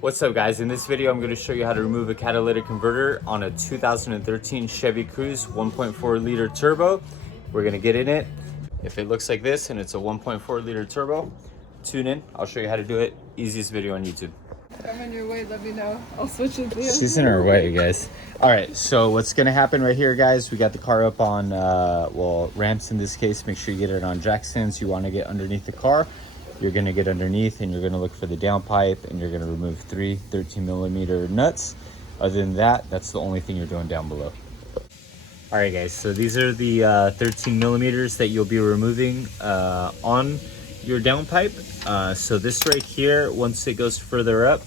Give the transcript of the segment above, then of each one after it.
What's up guys, in this video I'm going to show you how to remove a catalytic converter on a 2013 Chevy Cruze 1.4 liter turbo. We're going to get in it. If it looks like this and it's a 1.4 liter turbo, tune in. I'll show you how to do it. Easiest video on YouTube. If I'm on your way, let me know. I'll switch with you. She's in her way, guys. All right, so what's going to happen right here, guys, we got the car up on, ramps in this case. Make sure you get it on jack stands. You want to get underneath the car. You're going to get underneath and you're going to look for the downpipe and you're going to remove 3 13mm nuts. Other than that, that's the only thing you're doing down below. All right, guys, so these are the 13mm that you'll be removing on your downpipe. So this right here, once it goes further up,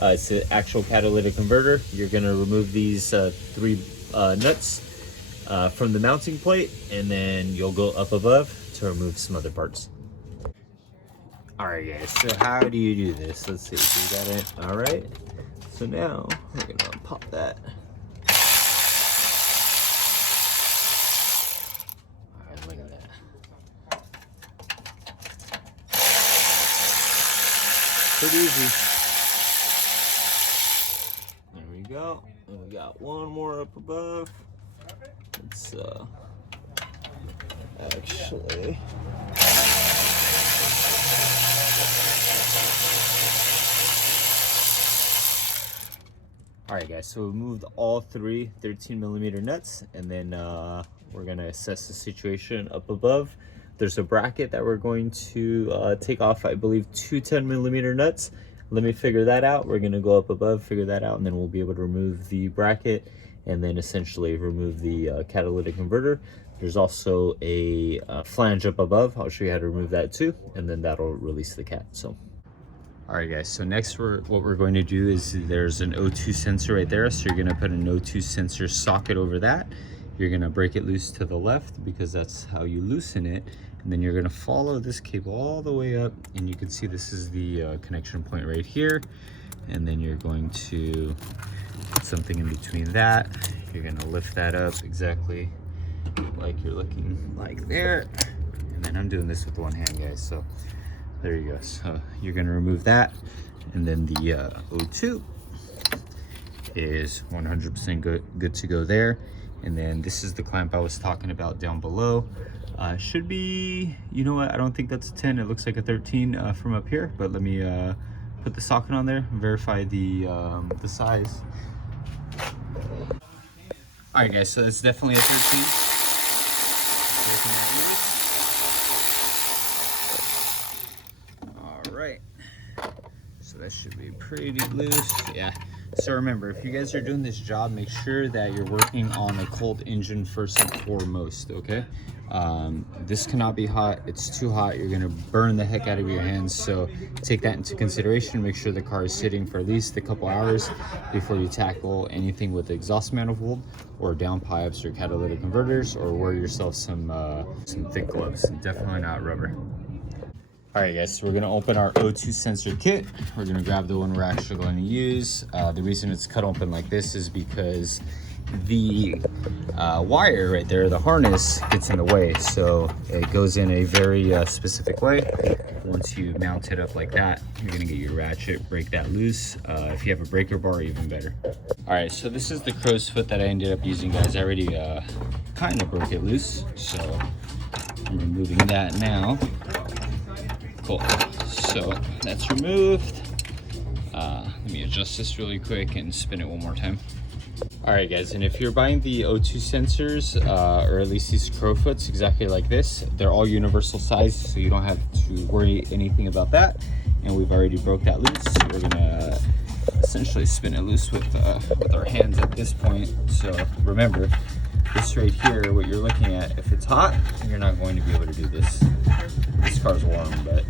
it's an actual catalytic converter. You're going to remove these 3 nuts from the mounting plate, and then you'll go up above to remove some other parts. All right, guys, so how do you do this? Let's see if we got it. All right, so now we're gonna pop that. All right, look at that. Pretty easy. There we go. And we got one more up above. It's actually. All right, guys, so we moved all 3 13mm nuts, and then we're gonna assess the situation up above. There's a bracket that we're going to take off, I believe, 2 10mm nuts. Let me figure that out. We're gonna go up above, figure that out, and then we'll be able to remove the bracket and then essentially remove the catalytic converter. There's also a flange up above. I'll show you how to remove that too, and then that'll release the cat. So. All right, guys, so next what we're going to do is there's an O2 sensor right there. So you're gonna put an O2 sensor socket over that. You're gonna break it loose to the left because that's how you loosen it. And then you're gonna follow this cable all the way up, and you can see this is the connection point right here. And then you're going to put something in between that. You're gonna lift that up exactly like you're looking like there. And then I'm doing this with one hand, guys, so. There you go. So you're going to remove that, and then the O2 is 100% good to go there. And then this is the clamp I was talking about down below. Should be, you know what, I don't think that's a 10. It looks like a 13 from up here, but let me put the socket on there and verify the size. All right, guys, so it's definitely a 13. Right, so that should be pretty loose. Yeah, so remember, if you guys are doing this job, make sure that you're working on a cold engine first and foremost. Okay, this cannot be hot. It's too hot, you're gonna burn the heck out of your hands. So take that into consideration. Make sure the car is sitting for at least a couple hours before you tackle anything with the exhaust manifold or downpipes or catalytic converters, or wear yourself some thick gloves. Definitely not rubber. All right, guys, so we're gonna open our O2 sensor kit. We're gonna grab the one we're actually going to use. The reason it's cut open like this is because the wire right there, the harness, gets in the way. So it goes in a very specific way. Once you mount it up like that, you're gonna get your ratchet, break that loose. If you have a breaker bar, even better. All right, so this is the crow's foot that I ended up using, guys. I already kind of broke it loose, so I'm removing that now. Cool, so that's removed. Let me adjust this really quick and spin it one more time. All right, guys, and if you're buying the O2 sensors, or at least these crowfoots exactly like this, they're all universal size, so you don't have to worry anything about that. And we've already broke that loose. So we're gonna essentially spin it loose with our hands at this point. So remember, this right here, what you're looking at, if it's hot, you're not going to be able to do this. This car's warm, but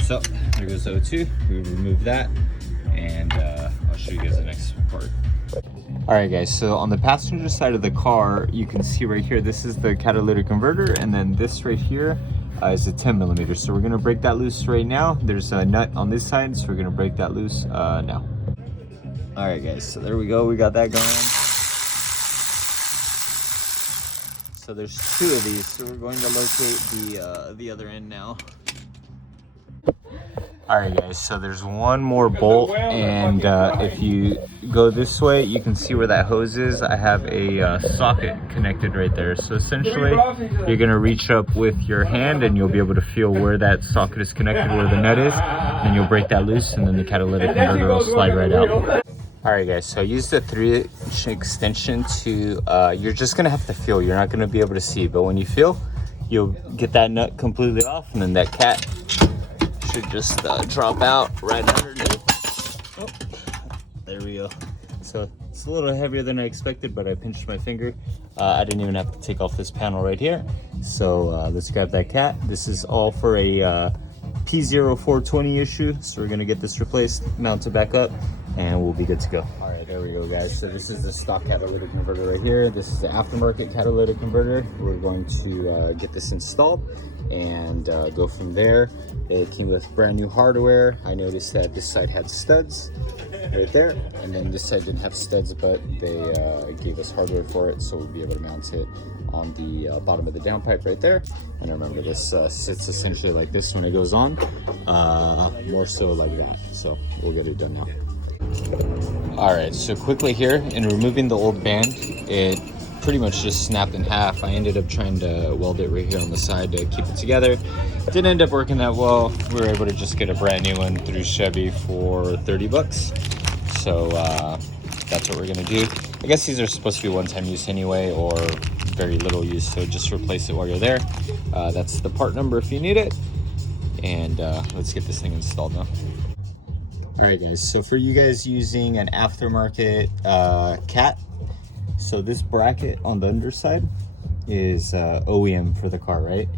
so there goes the O2. We remove that, and I'll show you guys the next part. All right, guys, so on the passenger side of the car, you can see right here, this is the catalytic converter, and then this right here is a 10mm. So we're gonna break that loose right now. There's a nut on this side, so we're gonna break that loose now. All right, guys, so there we go. We got that going. So there's 2 of these, so we're going to locate the other end now. All right, guys, so there's one more bolt, and if you go this way, you can see where that hose is. I have a socket connected right there. So essentially, you're gonna reach up with your hand and you'll be able to feel where that socket is connected, where the nut is, and you'll break that loose, and then the catalytic converter will slide right out. All right, guys, so I used the 3-inch extension to, you're just gonna have to feel. You're not gonna be able to see, but when you feel, you'll get that nut completely off, and then that cat should just drop out right underneath. Oh, there we go. So it's a little heavier than I expected, but I pinched my finger. I didn't even have to take off this panel right here. So let's grab that cat. This is all for a p0420 issue. So we're gonna get this replaced, mount it back up, and we'll be good to go. All right, there we go, guys. So this is the stock catalytic converter right here. This is the aftermarket catalytic converter. We're going to get this installed and go from there. It came with brand new hardware. I noticed that this side had studs right there, and then this side didn't have studs, but they gave us hardware for it, so we'll be able to mount it on the bottom of the downpipe right there. And remember, this sits essentially like this when it goes on, more so like that. So we'll get it done now. All right, so quickly here, in removing the old band, it pretty much just snapped in half. I ended up trying to weld it right here on the side to keep it together. Didn't end up working that well. We were able to just get a brand new one through Chevy for 30 bucks. So that's what we're gonna do. I guess these are supposed to be one-time use anyway, or very little use, so just replace it while you're there. That's the part number if you need it. And let's get this thing installed now. All right, guys, so for you guys using an aftermarket cat, so this bracket on the underside is OEM for the car, right?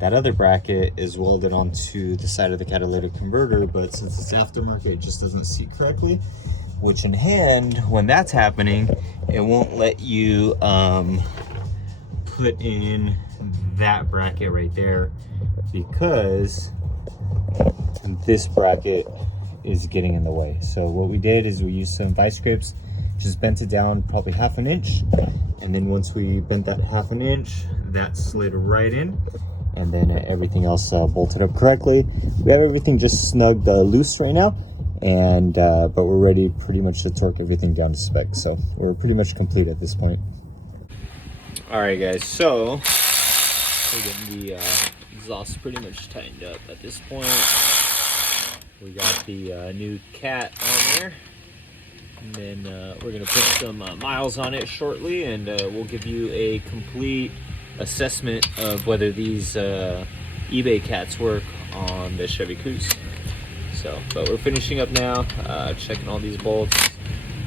That other bracket is welded onto the side of the catalytic converter, but since it's aftermarket, it just doesn't seat correctly, which in hand, when that's happening, it won't let you put in that bracket right there because this bracket is getting in the way. So what we did is we used some vice grips, just bent it down probably 1/2 inch, and then once we bent that 1/2 inch, that slid right in, and then everything else bolted up correctly. We have everything just snugged loose right now, and but we're ready pretty much to torque everything down to spec. So we're pretty much complete at this point. All right, guys, so we're getting the exhaust pretty much tightened up at this point. We got the new cat on there, and then we're gonna put some miles on it shortly, and we'll give you a complete assessment of whether these eBay cats work on the Chevy Cruze. So, but we're finishing up now, checking all these bolts.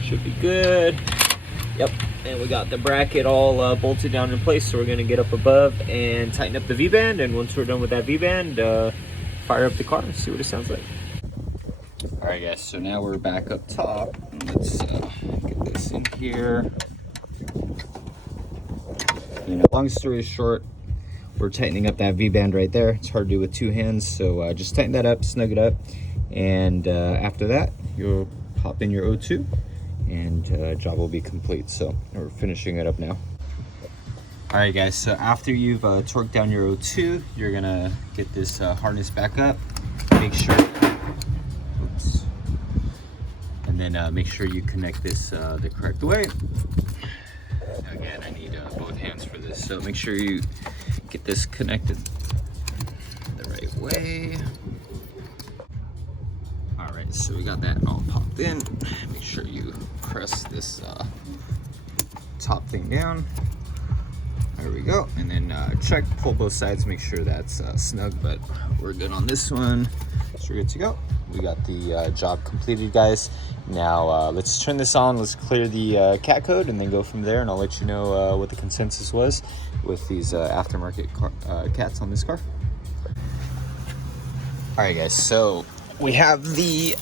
Should be good. Yep, and we got the bracket all bolted down in place, so we're gonna get up above and tighten up the V-band, and once we're done with that V-band, fire up the car and see what it sounds like. All right, guys, so now we're back up top. Let's get this in here. You know, long story short, we're tightening up that V-band right there. It's hard to do with two hands, so just tighten that up, snug it up, and after that, you'll pop in your O2, and job will be complete. So we're finishing it up now. All right, guys, so after you've torqued down your O2, you're gonna get this harness back up. Make sure, oops, and then make sure you connect this the correct way. Again, I need both hands for this, so make sure you get this connected the right way. All right, so we got that all popped in. Make sure you press this top thing down. There we go, and then check, pull both sides, make sure that's snug, but we're good on this one, so we're good to go. We got the job completed, guys. Now let's turn this on, let's clear the cat code, and then go from there, and I'll let you know what the consensus was with these aftermarket cats on this car. All right, guys, so we have the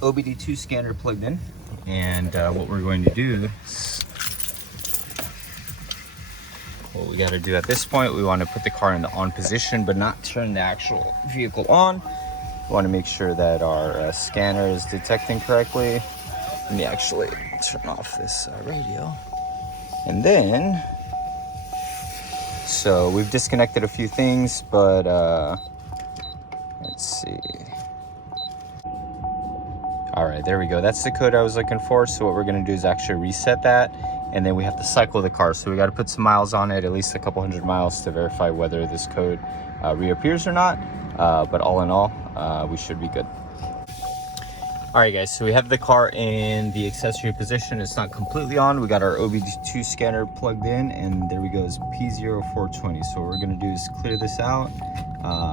OBD2 scanner plugged in, and what we're going to do is, what we got to do at this point, we want to put the car in the on position, but not turn the actual vehicle on. We want to make sure that our scanner is detecting correctly. Let me actually turn off this radio. And then, so we've disconnected a few things, but Let's see. All right, there we go. That's the code I was looking for. So what we're gonna do is actually reset that, and then we have to cycle the car. So we got to put some miles on it, at least a couple hundred miles, to verify whether this code reappears or not. But all in all, we should be good. All right, guys, so we have the car in the accessory position. It's not completely on. We got our OBD2 scanner plugged in, and there we go, it's p0420. So what we're gonna do is clear this out.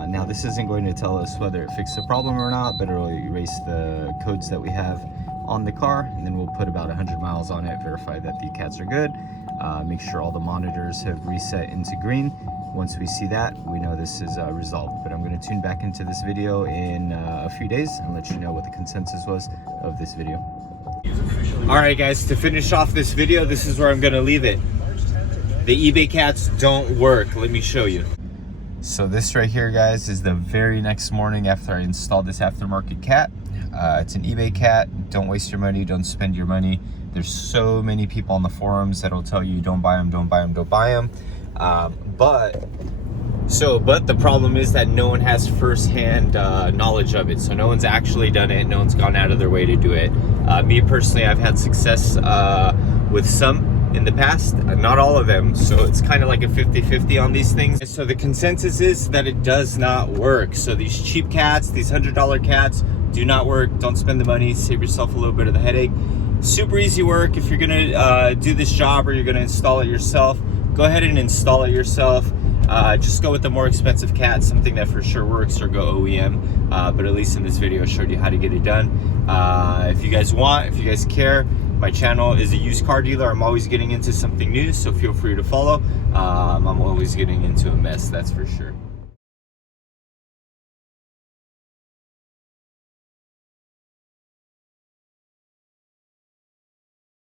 Now this isn't going to tell us whether it fixed the problem or not, but it'll erase the codes that we have on the car, and then we'll put about 100 miles on it, verify that the cats are good, make sure all the monitors have reset into green. Once we see that, we know this is resolved. But I'm going to tune back into this video in a few days and let you know what the consensus was of this video. All right, guys, to finish off this video, this is where I'm going to leave it. The eBay cats don't work. Let me show you. So this right here, guys, is the very next morning after I installed this aftermarket cat. It's an eBay cat. Don't waste your money. Don't spend your money. There's so many people on the forums that'll tell you don't buy them, don't buy them, don't buy them. But the problem is that no one has firsthand knowledge of it. So no one's actually done it. No one's gone out of their way to do it. Me personally, I've had success with some in the past, not all of them. So it's kind of like a 50-50 on these things. So the consensus is that it does not work. So these cheap cats, these $100 cats, do not work. Don't spend the money. Save yourself a little bit of the headache. Super easy work. If you're gonna do this job or you're gonna install it yourself, go ahead and install it yourself. Just go with the more expensive cat, something that for sure works, or go OEM. But at least in this video, I showed you how to get it done. If you guys want, if you guys care, my channel is a used car dealer. I'm always getting into something new, so feel free to follow. I'm always getting into a mess, that's for sure.